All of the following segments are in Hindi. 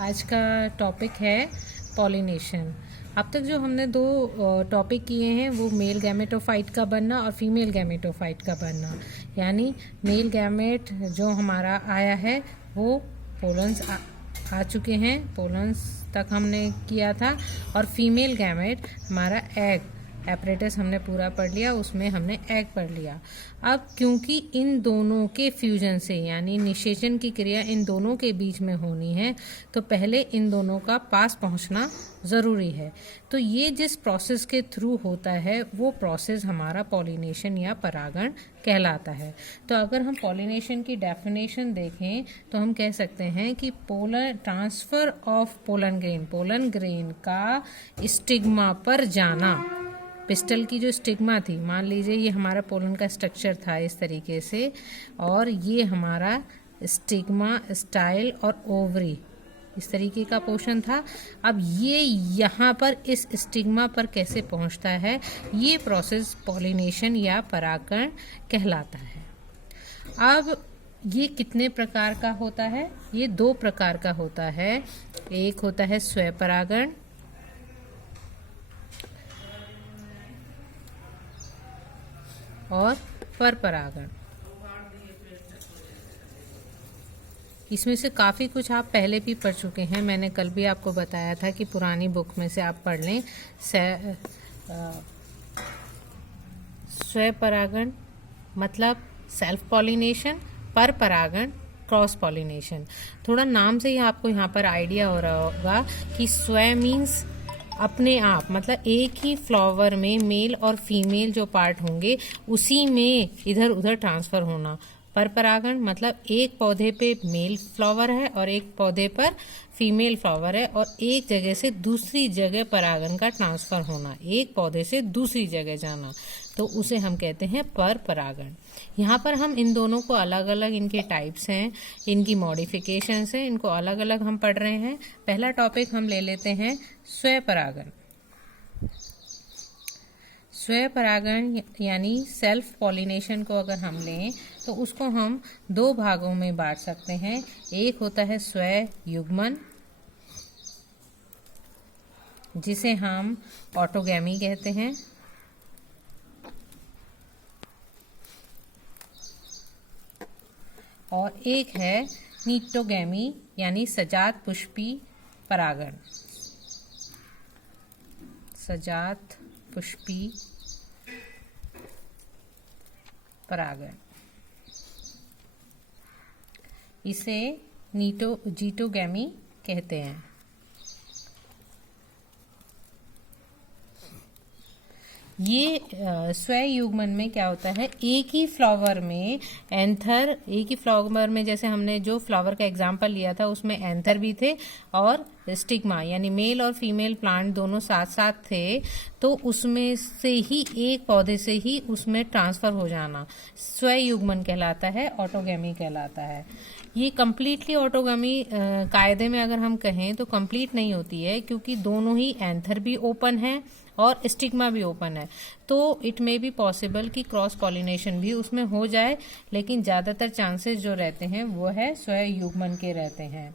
आज का टॉपिक है पॉलिनेशन। अब तक जो हमने दो टॉपिक किए हैं वो मेल गैमेटोफाइट का बनना और फीमेल गैमेटोफाइट का बनना, यानी मेल गैमेट जो हमारा आया है वो पोलन्स आ चुके हैं, पोलन्स तक हमने किया था, और फीमेल गैमेट हमारा एग एपरेटस हमने पूरा पढ़ लिया, उसमें हमने एग पढ़ लिया। अब क्योंकि इन दोनों के फ्यूजन से यानी निषेचन की क्रिया इन दोनों के बीच में होनी है तो पहले इन दोनों का पास पहुंचना ज़रूरी है। तो ये जिस प्रोसेस के थ्रू होता है वो प्रोसेस हमारा पॉलिनेशन या परागण कहलाता है। तो अगर हम पॉलिनेशन की डेफिनेशन देखें तो हम कह सकते हैं कि ट्रांसफ़र ऑफ पोलन ग्रेन का स्टिग्मा पर जाना, पिस्टल की जो स्टिग्मा थी, मान लीजिए ये हमारा पोलन का स्ट्रक्चर था इस तरीके से, और ये हमारा स्टिग्मा, स्टाइल और ओवरी इस तरीके का पोर्शन था। अब ये यहाँ पर इस स्टिग्मा पर कैसे पहुँचता है, ये प्रोसेस पॉलिनेशन या परागण कहलाता है। अब ये कितने प्रकार का होता है? ये दो प्रकार का होता है। एक होता है स्वपरागण और परपरागण। इसमें से काफ़ी कुछ आप पहले भी पढ़ चुके हैं, मैंने कल भी आपको बताया था कि पुरानी बुक में से आप पढ़ लें। स्वपरागण मतलब सेल्फ पॉलिनेशन, परपरागण क्रॉस पॉलिनेशन। थोड़ा नाम से ही आपको यहाँ पर आइडिया हो रहा होगा कि स्व मीन्स अपने आप, मतलब एक ही फ्लावर में मेल और फीमेल जो पार्ट होंगे उसी में इधर उधर ट्रांसफर होना। परपरागण मतलब एक पौधे पे मेल फ्लावर है और एक पौधे पर फीमेल फ्लावर है और एक जगह से दूसरी जगह परागण का ट्रांसफर होना, एक पौधे से दूसरी जगह जाना, तो उसे हम कहते हैं परपरागण। यहाँ पर हम इन दोनों को अलग अलग, इनके टाइप्स हैं, इनकी मॉडिफिकेशंस हैं, इनको अलग अलग हम पढ़ रहे हैं। पहला टॉपिक हम ले लेते हैं स्वपरागण। स्वपरागण यानी सेल्फ पॉलिनेशन को अगर हम लें तो उसको हम दो भागों में बांट सकते हैं। एक होता है स्वयुग्मन, जिसे हम ऑटोगैमी कहते हैं, और एक है नीटोगैमी यानी सजात पुष्पी परागण। सजात पुष्पी परागण, इसे जीटोगैमी कहते हैं। ये स्वयुग्मन में क्या होता है, एक ही फ्लावर में एंथर, एक ही फ्लावर में जैसे हमने जो फ्लावर का एग्जांपल लिया था उसमें एंथर भी थे और स्टिग्मा यानी मेल और फीमेल प्लांट दोनों साथ साथ थे, तो उसमें से ही एक पौधे से ही उसमें ट्रांसफर हो जाना स्वयुग्मन कहलाता है, ऑटोगैमी कहलाता है। ये कम्प्लीटली ऑटोगैमी कायदे में अगर हम कहें तो कंप्लीट नहीं होती है, क्योंकि दोनों ही एंथर भी ओपन है और स्टिग्मा भी ओपन है, तो इट मे बी पॉसिबल कि क्रॉस पॉलिनेशन भी उसमें हो जाए, लेकिन ज़्यादातर चांसेस जो रहते हैं वो है स्वयुग्मन के रहते हैं।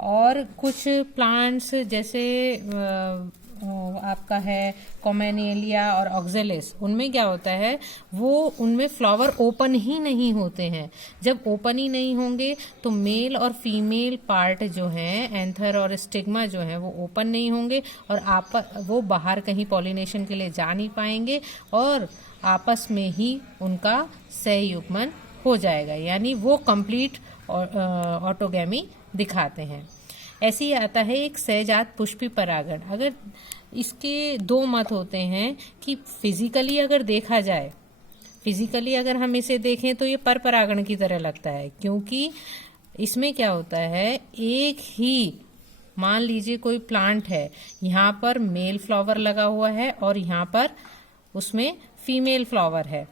और कुछ प्लांट्स जैसे आपका है कॉमेनियलिया और ऑक्जेलिस, उनमें क्या होता है, वो उनमें फ्लावर ओपन ही नहीं होते हैं। जब ओपन ही नहीं होंगे तो मेल और फीमेल पार्ट जो हैं, एंथर और स्टिग्मा जो हैं, वो ओपन नहीं होंगे और वो बाहर कहीं पॉलिनेशन के लिए जा नहीं पाएंगे और आपस में ही उनका सहयुग्मन हो जाएगा, यानी वो कंप्लीट ऑटोगैमी दिखाते हैं। ऐसे ही आता है एक सहजात पुष्पी परागण। अगर इसके दो मत होते हैं कि फिजिकली अगर देखा जाए, फिजिकली अगर हम इसे देखें तो ये परपरागण की तरह लगता है, क्योंकि इसमें क्या होता है, एक ही मान लीजिए कोई प्लांट है, यहाँ पर मेल फ्लावर लगा हुआ है और यहाँ पर उसमें फीमेल फ्लावर है,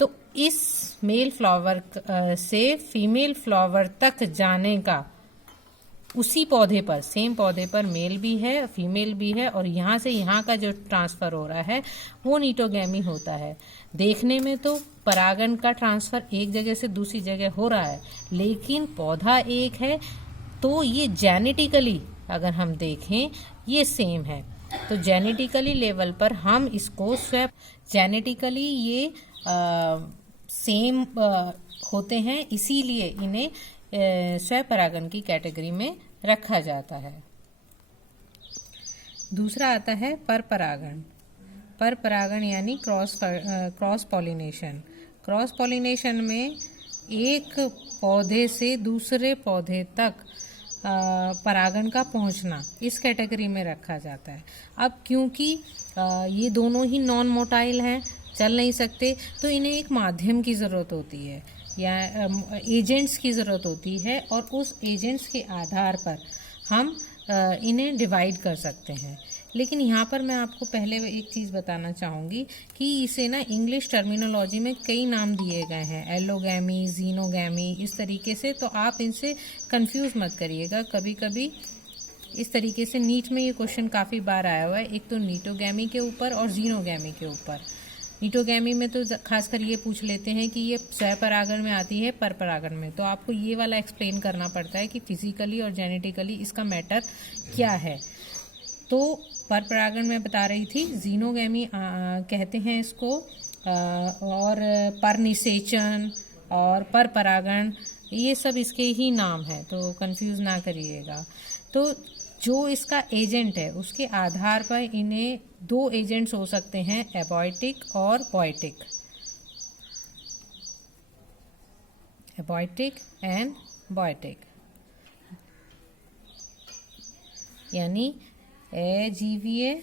तो इस मेल फ्लावर से फीमेल फ्लावर तक जाने का उसी पौधे पर, सेम पौधे पर मेल भी है फीमेल भी है, और यहाँ से यहाँ का जो ट्रांसफर हो रहा है वो नीटोगैमी होता है। देखने में तो परागण का ट्रांसफर एक जगह से दूसरी जगह हो रहा है, लेकिन पौधा एक है, तो ये जेनेटिकली अगर हम देखें ये सेम है, तो जेनेटिकली लेवल पर हम इसको जेनेटिकली ये सेम होते हैं, इसीलिए इन्हें स्वपरागण की कैटेगरी में रखा जाता है। दूसरा आता है परपरागण। परपरागण यानी क्रॉस पॉलिनेशन। क्रॉस पॉलिनेशन में एक पौधे से दूसरे पौधे तक परागण का पहुंचना इस कैटेगरी में रखा जाता है। अब क्योंकि ये दोनों ही नॉन मोटाइल हैं, चल नहीं सकते, तो इन्हें एक माध्यम की ज़रूरत होती है या एजेंट्स की ज़रूरत होती है, और उस एजेंट्स के आधार पर हम इन्हें डिवाइड कर सकते हैं। लेकिन यहाँ पर मैं आपको पहले एक चीज़ बताना चाहूँगी कि इसे ना इंग्लिश टर्मिनोलॉजी में कई नाम दिए गए हैं, एलोगैमी, जीनोगैमी, इस तरीके से, तो आप इनसे कंफ्यूज मत करिएगा। कभी कभी इस तरीके से नीट में ये क्वेश्चन काफ़ी बार आया हुआ है, एक तो नीटोगैमी के ऊपर और जीनोगैमी के ऊपर। नीटोगैमी में तो खासकर ये पूछ लेते हैं कि ये स्वपरागण में आती है परपरागण में, तो आपको ये वाला एक्सप्लेन करना पड़ता है कि फिजिकली और जेनेटिकली इसका मैटर क्या है। तो परपरागण में बता रही थी, जीनोगैमी कहते हैं इसको, और परनिषेचन और परपरागण, ये सब इसके ही नाम है, तो कंफ्यूज ना करिएगा। तो जो इसका एजेंट है उसके आधार पर इन्हें दो एजेंट्स हो सकते हैं, एबॉयटिक और बॉयटिक। एबॉयटिक एंड बॉयटिक यानी अजीवीय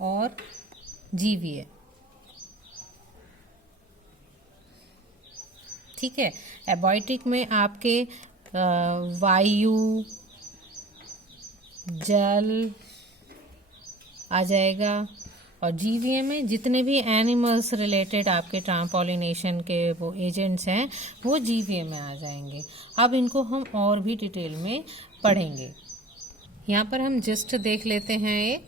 और जीवीय। ठीक है, एबॉयटिक में आपके वायु, जल आ जाएगा, और जीवीए में जितने भी एनिमल्स रिलेटेड आपके ट्रांसपॉलिनेशन के वो एजेंट्स हैं वो जीवीए में आ जाएंगे। अब इनको हम और भी डिटेल में पढ़ेंगे। यहाँ पर हम जस्ट देख लेते हैं, ये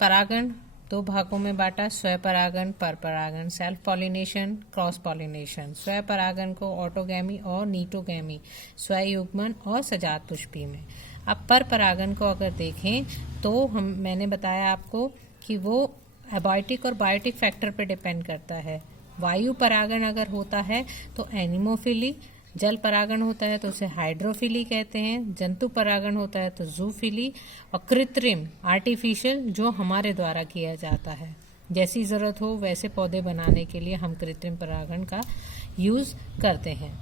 परागण दो भागों में बांटा, स्वपरागण, परपरागण, सेल्फ पॉलिनेशन, क्रॉस पॉलिनेशन। स्वपरागण को ऑटोगैमी और नीटोगैमी, स्वयुग्मन और सजात पुष्पी में। अब परपरागण को अगर देखें तो मैंने बताया आपको कि वो एबॉयटिक और बायोटिक फैक्टर पे डिपेंड करता है। वायु परागण अगर होता है तो एनिमोफिली, जल परागण होता है तो उसे हाइड्रोफिली कहते हैं, जंतु परागण होता है तो जूफिली, और कृत्रिम आर्टिफिशियल जो हमारे द्वारा किया जाता है, जैसी ज़रूरत हो वैसे पौधे बनाने के लिए हम कृत्रिम परागण का यूज़ करते हैं।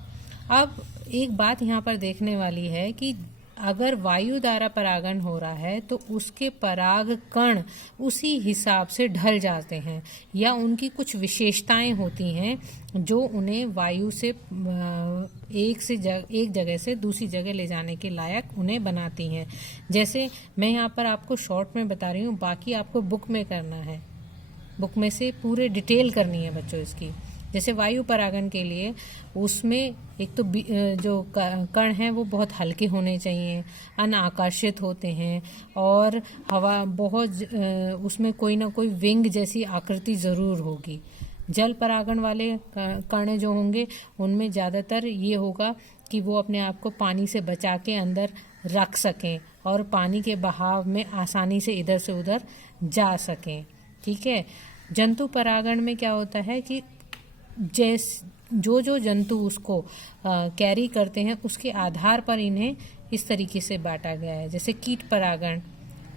अब एक बात यहाँ पर देखने वाली है कि अगर वायु द्वारा परागण हो रहा है तो उसके पराग कण उसी हिसाब से ढल जाते हैं, या उनकी कुछ विशेषताएं होती हैं जो उन्हें वायु से एक जगह से दूसरी जगह ले जाने के लायक उन्हें बनाती हैं। जैसे मैं यहाँ पर आपको शॉर्ट में बता रही हूँ, बाकी आपको बुक में करना है, बुक में से पूरे डिटेल करनी है बच्चों इसकी। जैसे वायु परागण के लिए उसमें एक तो जो कण हैं वो बहुत हल्के होने चाहिए, अनाकर्षित होते हैं, और हवा बहुत उसमें कोई ना कोई विंग जैसी आकृति ज़रूर होगी। जल परागण वाले कण जो होंगे उनमें ज़्यादातर ये होगा कि वो अपने आप को पानी से बचा के अंदर रख सकें और पानी के बहाव में आसानी से इधर से उधर जा सकें। ठीक है, जंतु परागण में क्या होता है कि जो जंतु उसको कैरी करते हैं उसके आधार पर इन्हें इस तरीके से बांटा गया है। जैसे कीट परागण,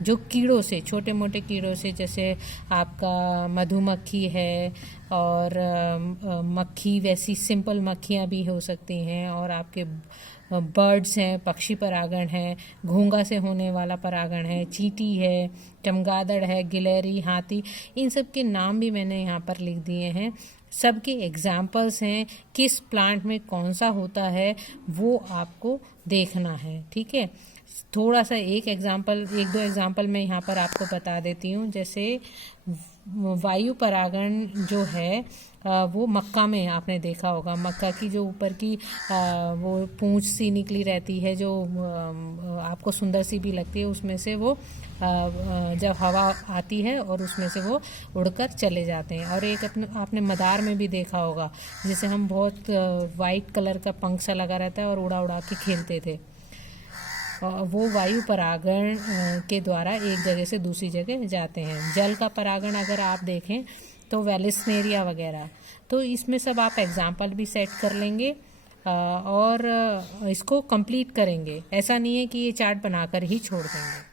जो कीड़ों से, छोटे मोटे कीड़ों से, जैसे आपका मधुमक्खी है और मक्खी, वैसी सिंपल मक्खियाँ भी हो सकती हैं, और आपके बर्ड्स हैं, पक्षी परागण है, घोंघा से होने वाला परागण है, चींटी है, चमगादड़ है, गिलहरी, हाथी, इन सब के नाम भी मैंने यहाँ पर लिख दिए हैं। सबके एग्जाम्पल्स हैं, किस प्लांट में कौन सा होता है वो आपको देखना है। ठीक है, थोड़ा सा एक दो एग्जाम्पल मैं यहाँ पर आपको बता देती हूँ। जैसे वायु परागण जो है वो मक्का में आपने देखा होगा। मक्का की जो ऊपर की वो पूंछ सी निकली रहती है, जो आपको सुंदर सी भी लगती है, उसमें से वो जब हवा आती है और उसमें से वो उड़कर चले जाते हैं। और एक आपने मदार में भी देखा होगा, जिसे हम बहुत वाइट कलर का पंख सा लगा रहता है और उड़ा उड़ा के खेलते थे। वो वायु परागण के द्वारा एक जगह से दूसरी जगह जाते हैं। जल का परागण अगर आप देखें तो वेलिस्नेरिया वगैरह, तो इसमें सब आप एग्जाम्पल भी सेट कर लेंगे और इसको कंप्लीट करेंगे। ऐसा नहीं है कि ये चार्ट बनाकर ही छोड़ देंगे।